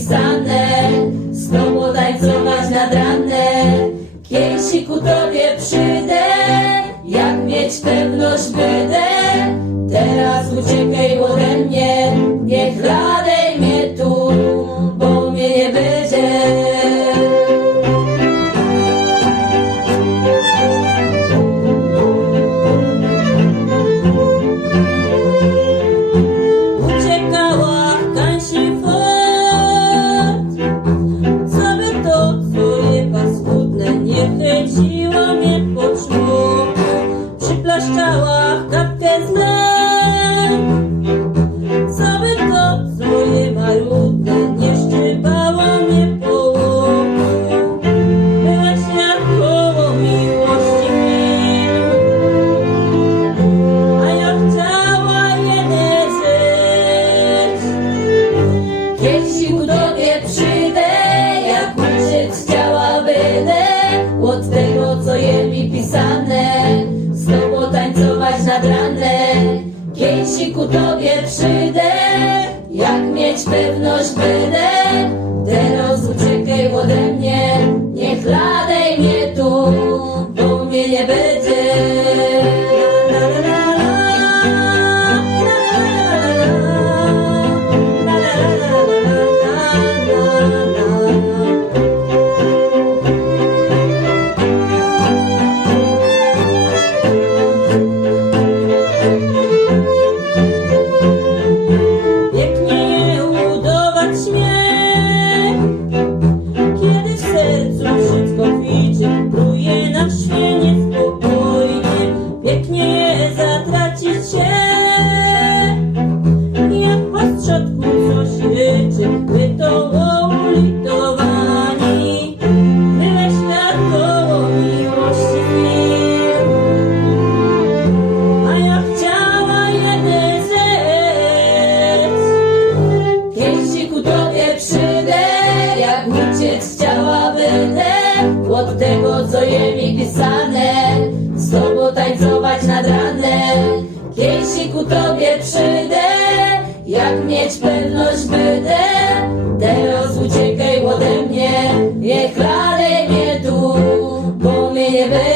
pisane. Z tobą tańcować nad ranem, kiedyś ku tobie przyjdę, jak mieć pewność będę. Teraz uciekaj ode mnie, Stała tańcować nad ranem. Kiedyś ku tobie przyjdę, jak mieć pewność będę. Teraz uciekaj ode mnie, nie chladej mnie tu, bo mnie nie będzie. Pięknie zatracić się Jak po strzodku coś ryczy Wy to ulitowani Byłeś tak koło miłości chwil a ja chciała jedynie zec. Kiedyś ku tobie przyjdę, jak uciec chciała będę od tego, co je mi pisane. Tańcować nad ranem. Kiedyś ku tobie przyjdę, jak mieć pewność będę. Teraz uciekaj ode mnie, nie chladej mnie tu, bo mnie nie będzie.